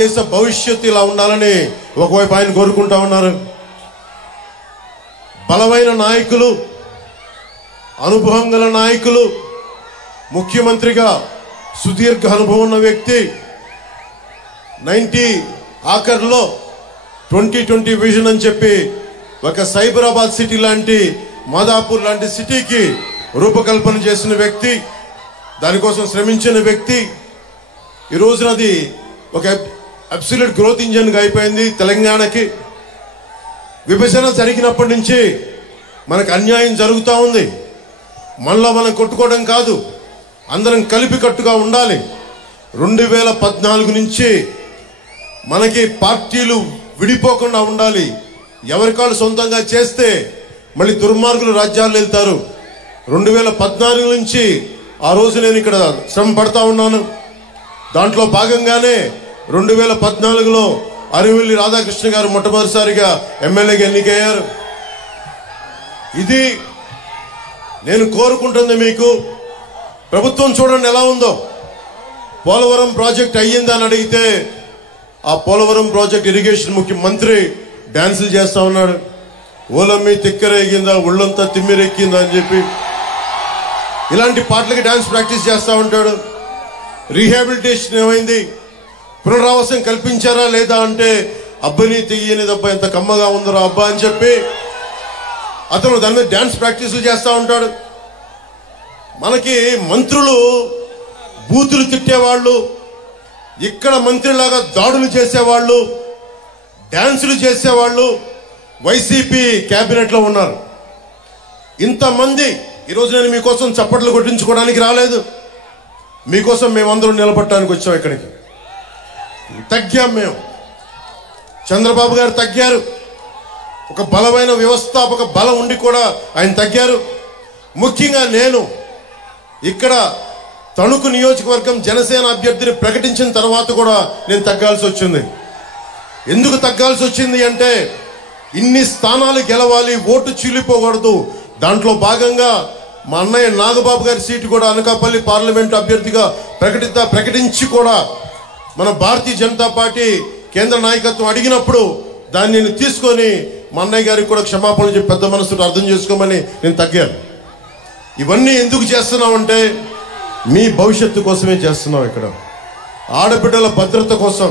దేశ భవిష్యత్తు ఇలా ఉండాలని ఒకవైపు ఆయన కోరుకుంటా ఉన్నారు. బలమైన నాయకులు, అనుభవం గల నాయకులు, ముఖ్యమంత్రిగా సుదీర్ఘ అనుభవం ఉన్న వ్యక్తి, 90 ఆఖర్లో 2020 విజన్ అని చెప్పి ఒక సైబరాబాద్ సిటీ లాంటి, మాదాపూర్ లాంటి సిటీకి రూపకల్పన చేసిన వ్యక్తి, దానికోసం శ్రమించిన వ్యక్తి. ఈ రోజున అది ఒక అబ్సల్యూట్ గ్రోత్ ఇంజన్గా అయిపోయింది. తెలంగాణకి విభజన జరిగినప్పటి నుంచి మనకు అన్యాయం జరుగుతూ ఉంది. మనలో మనం కొట్టుకోవడం కాదు, అందరం కలిపి కట్టుగా ఉండాలి. 2014 నుంచి మనకి పార్టీలు విడిపోకుండా ఉండాలి. ఎవరికాళ్ళు సొంతంగా చేస్తే మళ్ళీ దుర్మార్గులు రాజ్యాలు వెళ్తారు. 2014 నుంచి ఆ రోజు నేను ఇక్కడ శ్రమ పడతా ఉన్నాను. దాంట్లో భాగంగానే 2014లో అరివిల్లి రాధాకృష్ణ గారు మొట్టమొదటిసారిగా ఎమ్మెల్యేగా ఎన్నికయ్యారు. ఇది నేను కోరుకుంటుంది. మీకు ప్రభుత్వం చూడండి ఎలా ఉందో. పోలవరం ప్రాజెక్ట్ అయ్యిందని అడిగితే ఆ పోలవరం ప్రాజెక్ట్ ఇరిగేషన్ ముఖ్యమంత్రి డాన్సులు చేస్తా ఉన్నాడు. ఓలమ్మి తిక్కరేగిందా, ఒళ్ళంతా తిమ్మిరెక్కిందా అని చెప్పి ఇలాంటి పాటలకి డాన్స్ ప్రాక్టీస్ చేస్తూ ఉంటాడు. రీహాబిలిటేషన్ ఏమైంది, పునరావాసం కల్పించారా లేదా అంటే అబ్బని తీయని దబ్బా ఎంత కమ్మగా ఉందరో అబ్బా అని చెప్పి అతను దాని మీద డాన్స్ ప్రాక్టీసులు చేస్తూ ఉంటాడు. మనకి మంత్రులు బూతులు తిట్టేవాళ్ళు, ఇక్కడ మంత్రిలాగా దాడులు చేసేవాళ్ళు, డాన్సులు చేసేవాళ్ళు వైసీపీ క్యాబినెట్లో ఉన్నారు. ఇంతమంది ఈరోజు నేను మీకోసం చప్పట్లు కొట్టించుకోవడానికి రాలేదు. మీకోసం మేమందరం నిలబడటానికి వచ్చాం. ఇక్కడికి తగ్గాం మేము. చంద్రబాబు గారు తగ్గారు. ఒక బలమైన వ్యవస్థాపక బలం ఉండి కూడా ఆయన తగ్గారు. ముఖ్యంగా నేను ఇక్కడ తణుకు నియోజకవర్గం జనసేన అభ్యర్థిని ప్రకటించిన తర్వాత కూడా నేను తగ్గాల్సి వచ్చింది. ఎందుకు తగ్గాల్సి వచ్చింది అంటే ఇన్ని స్థానాలు గెలవాలి, ఓటు చీలిపోకూడదు. దాంట్లో భాగంగా మా అన్నయ్య నాగబాబు గారి సీటు కూడా అనకాపల్లి పార్లమెంట్ అభ్యర్థిగా ప్రకటించి కూడా మన భారతీయ జనతా పార్టీ కేంద్ర నాయకత్వం అడిగినప్పుడు దాన్ని నేను తీసుకొని మా అన్నయ్య గారికి కూడా క్షమాపణలు చెప్పి పెద్ద మనసుతో అర్థం చేసుకోమని నేను తగ్గాను. ఇవన్నీ ఎందుకు చేస్తున్నామంటే మీ భవిష్యత్తు కోసమే చేస్తున్నాం. ఇక్కడ ఆడబిడ్డల భద్రత కోసం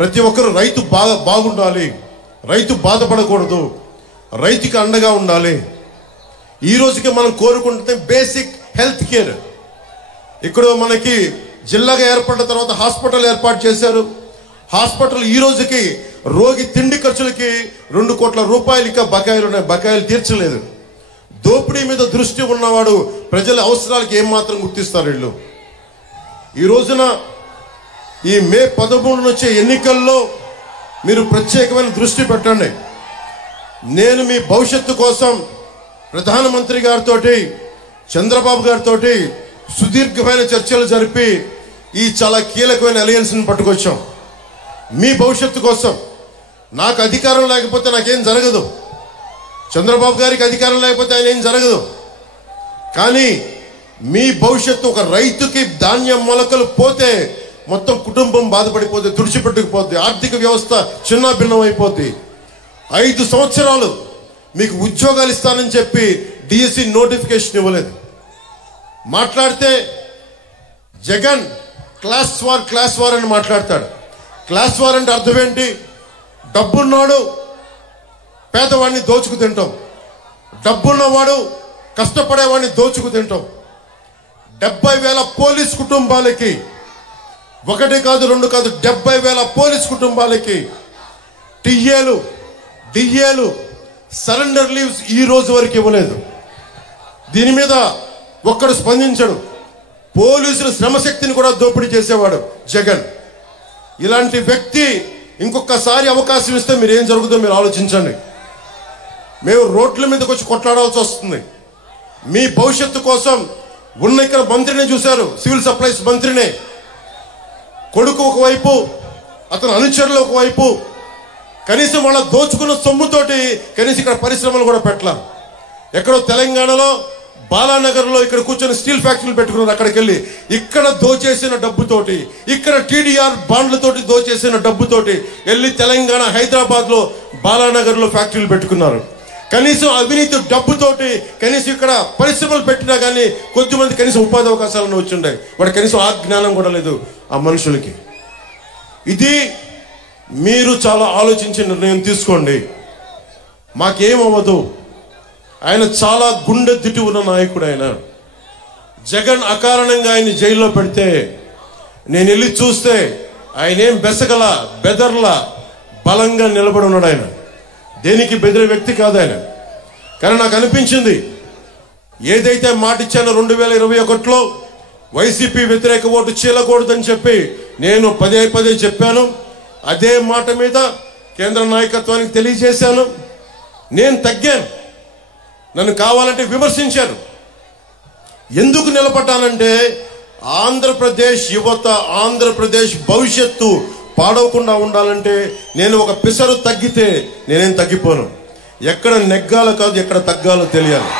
ప్రతి ఒక్కరు రైతు బాగుండాలి, రైతు బాధపడకూడదు, రైతుకి అండగా ఉండాలి. ఈ రోజుకి మనం కోరుకుంటే బేసిక్ హెల్త్ కేర్. ఇక్కడ మనకి జిల్లాగా ఏర్పడిన తర్వాత హాస్పిటల్ ఏర్పాటు చేశారు. హాస్పిటల్ ఈ రోజుకి రోగి తిండి ఖర్చులకి 2 కోట్ల రూపాయలు ఇంకా బకాయిలు ఉన్నాయి. బకాయిలు తీర్చలేదు. దోపిడీ మీద దృష్టి ఉన్నవాడు ప్రజల అవసరాలకి ఏమాత్రం గుర్తిస్తారు వీళ్ళు. ఈ రోజున ఈ మే 13 వచ్చే ఎన్నికల్లో మీరు ప్రత్యేకమైన దృష్టి పెట్టండి. నేను మీ భవిష్యత్తు కోసం ప్రధానమంత్రి గారితో, చంద్రబాబు గారితో సుదీర్ఘమైన చర్చలు జరిపి ఈ చాలా కీలకమైన అలయన్స్ని పట్టుకొచ్చాం. మీ భవిష్యత్తు కోసం. నాకు అధికారం లేకపోతే నాకేం జరగదు, చంద్రబాబు గారికి అధికారం లేకపోతే ఆయన ఏం జరగదు. కానీ మీ భవిష్యత్తు, ఒక రైతుకి ధాన్యం మొలకలు పోతే మొత్తం కుటుంబం బాధపడిపోద్ది, తుడిచిపెట్టుకుపోద్ది, ఆర్థిక వ్యవస్థ చిన్న భిన్నం అయిపోద్ది. 5 సంవత్సరాలు మీకు ఉద్యోగాలు ఇస్తానని చెప్పి డిఎస్సి నోటిఫికేషన్ ఇవ్వలేదు. మాట్లాడితే జగన్ క్లాస్ వార్ అని మాట్లాడతాడు. క్లాస్ వార్ అంటే అర్థం ఏంటి? డబ్బున్నాడు పేదవాడిని దోచుకు తింటాం, డబ్బున్నవాడు కష్టపడేవాడిని దోచుకు తింటాం. 70,000 పోలీస్ కుటుంబాలకి, 1 కాదు 2 కాదు 70,000 పోలీస్ కుటుంబాలకి టీఏలు డిఏలు సరెండర్ లీవ్స్ ఈ రోజు వరకు ఇవ్వలేదు. దీని మీద ఒక్కడు స్పందించడు. పోలీసుల శ్రమశక్తిని కూడా దోపిడీ చేసేవాడు జగన్. ఇలాంటి వ్యక్తి ఇంకొకసారి అవకాశం ఇస్తే మీరు ఏం జరుగుతుందో మీరు ఆలోచించండి. మేము రోడ్ల మీదకి వచ్చి కొట్లాడాల్సి వస్తుంది. మీ భవిష్యత్తు కోసం ఉన్న ఇక్కడ మంత్రిని చూశారు, సివిల్ సప్లైస్ మంత్రిని. కొడుకు ఒకవైపు, అతను అనుచరులు ఒకవైపు. కనీసం వాళ్ళ దోచుకున్న సొమ్ముతోటి కనీసం ఇక్కడ పరిశ్రమలు కూడా పెట్టాల. ఎక్కడో తెలంగాణలో బాలానగర్లో ఇక్కడ కూర్చొని స్టీల్ ఫ్యాక్టరీలు పెట్టుకున్నారు. అక్కడికి వెళ్ళి ఇక్కడ దోచేసిన డబ్బుతోటి, ఇక్కడ టీడీఆర్ బాండ్లతోటి దోచేసిన డబ్బుతోటి వెళ్ళి తెలంగాణ హైదరాబాద్లో బాలానగర్లో ఫ్యాక్టరీలు పెట్టుకున్నారు. కనీసం అవినీతి డబ్బుతోటి కనీసం ఇక్కడ పరిశ్రమలు పెట్టినా కానీ కొద్దిమంది కనీసం ఉపాధి అవకాశాలను వచ్చిండే. వాడు కనీసం ఆ జ్ఞానం కూడా లేదు ఆ మనుషులకి. ఇది మీరు చాలా ఆలోచించి నిర్ణయం తీసుకోండి. మాకేమవ్వదు. ఆయన చాలా గుండె దిట్టి ఉన్న నాయకుడు. ఆయన జగన్ అకారణంగా ఆయన జైల్లో పెడితే నేను వెళ్ళి చూస్తే ఆయన ఏం బెసగల బెదర్లా బలంగా నిలబడి ఉన్నాడు. ఆయన దేనికి బెదిరే వ్యక్తి కాదు ఆయన. కానీ నాకు అనిపించింది, ఏదైతే మాట ఇచ్చానో 2021లో వైసీపీ వ్యతిరేక ఓటు చీలకూడదని చెప్పి నేను పదే చెప్పాను. అదే మాట మీద కేంద్ర నాయకత్వానికి తెలియజేశాను. నేను తగ్గాను. నన్ను కావాలంటే విమర్శించారు. ఎందుకు నిలబడ్డానంటే ఆంధ్రప్రదేశ్ యువత, ఆంధ్రప్రదేశ్ భవిష్యత్తు పాడవకుండా ఉండాలంటే నేను ఒక పిసరు తగ్గితే నేనేం తగ్గిపోను. ఎక్కడ నెగ్గాలో కాదు, ఎక్కడ తగ్గాలో తెలియాలి.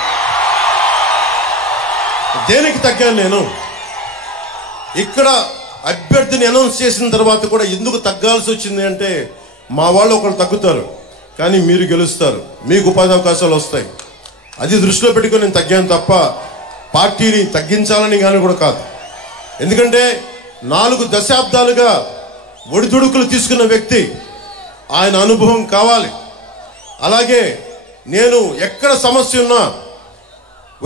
దేనికి తగ్గాను నేను? ఇక్కడ అభ్యర్థిని అనౌన్స్ చేసిన తర్వాత కూడా ఎందుకు తగ్గాల్సి వచ్చింది అంటే, మా వాళ్ళు ఒకరు తగ్గుతారు కానీ మీరు గెలుస్తారు, మీకు ఉపాధి అవకాశాలు వస్తాయి. అది దృష్టిలో పెట్టుకొని నేను తగ్గాను తప్ప పార్టీని తగ్గించాలని కానీ కూడా కాదు. ఎందుకంటే 4 దశాబ్దాలుగా ఒడిదుడుకులు తీసుకున్న వ్యక్తి, ఆయన అనుభవం కావాలి. అలాగే నేను ఎక్కడ సమస్య ఉన్నా,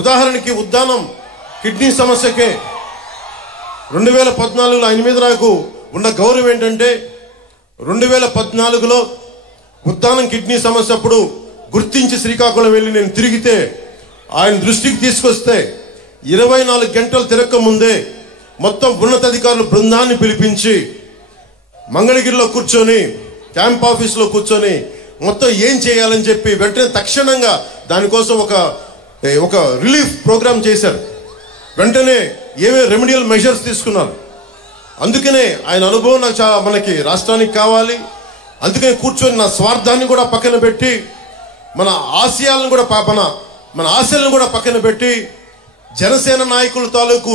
ఉదాహరణకి ఉద్దానం కిడ్నీ సమస్యకే 2014లో ఆయన మీద నాకు ఉన్న గౌరవం ఏంటంటే 2014లో ఉద్దానం కిడ్నీ సమస్య అప్పుడు గుర్తించి శ్రీకాకుళం వెళ్ళి నేను తిరిగితే ఆయన దృష్టికి తీసుకొస్తే 24 గంటలు తిరగక ముందే మొత్తం ఉన్నతాధికారుల బృందాన్ని పిలిపించి మంగళగిరిలో కూర్చొని, క్యాంప్ ఆఫీస్లో కూర్చొని మొత్తం ఏం చేయాలని చెప్పి వెంటనే తక్షణంగా దానికోసం ఒక రిలీఫ్ ప్రోగ్రామ్ చేశారు. వెంటనే ఏవే రెమెడియల్ మెజర్స్ తీసుకున్నారు. అందుకనే ఆయన అనుభవం నాకు చాలా మనకి రాష్ట్రానికి కావాలి. అందుకని కూర్చొని నా స్వార్థాన్ని కూడా పక్కన పెట్టి, మన ఆశయాలను కూడా మన ఆశలను కూడా పక్కన పెట్టి జనసేన నాయకుల తాలూకు